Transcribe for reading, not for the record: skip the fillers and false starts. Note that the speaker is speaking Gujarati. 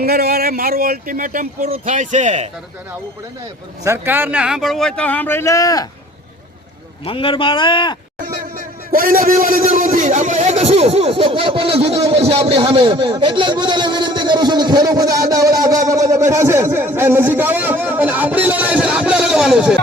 મંગળવારે મારું અલ્ટિમેટમ પૂરું થાય છે. સરકારને સાંભળવું હોય તો સાંભળી લે. મંગળવારે કોઈને બીવાની જરૂર નથી. આપણે એક હશું તો કોઈ પણ ઝૂકવું પડશે આપણી સામે. એટલે જ બધાને વિનંતી કરું છું કે ખેડૂત બધા આડાવડા આગા બેઠા છે એ નજીક આવો અને આપણી લડાઈ છે આપણે લડવાનું છે.